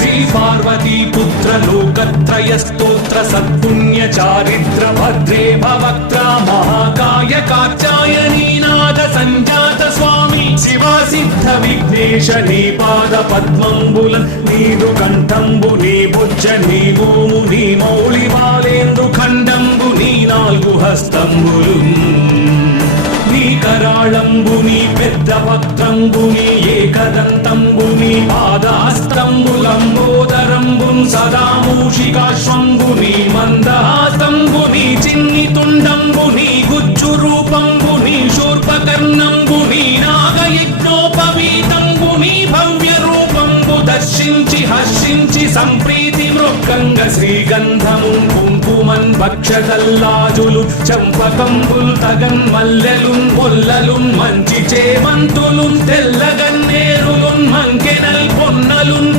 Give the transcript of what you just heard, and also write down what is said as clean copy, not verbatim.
శ్రీ పార్వతీ పుత్ర లోకత్రయ స్తోత్ర సత్పుణ్య చారిత్ర భద్రే భవక్త్ర మహాకాయ కాత్యాయనీ నాద సంజాత స్వామి శివ సిద్ధ విఘ్నేశ నీ పాద పద్మంబుల నీదు కంఠంబు నీ బుజ్జ నీ భూము నీ మౌళి బాలేందు ఖండంబు నీ నాలుగు హస్తంబులు నీ కరాళంబుని పెద్ద వక్త్రంబుని ఏకదంతంబుని పాదాస్తంబులంబోదరంబున్ సదా మూషికాశ్వంబుని మందహాస్తంబుని చిన్ని తుండంబుని గుజ్జు రూపంబుని శూర్పకర్ణంబుని నాగయజ్ఞోపవీతంబుని భవ్య రూపంబు దర్శించి హర్షించి సంప్రీతి మృక్కంగ శ్రీగంధము కుంకుమన్ భక్షతల్లాజులు చంపకంబుల్ తగన్ మల్లెలున్ మొల్లలున్ మంచి చేమంతులున్ తెల్లగన్నేరులున్ మంకెనల్ పొన్నలున్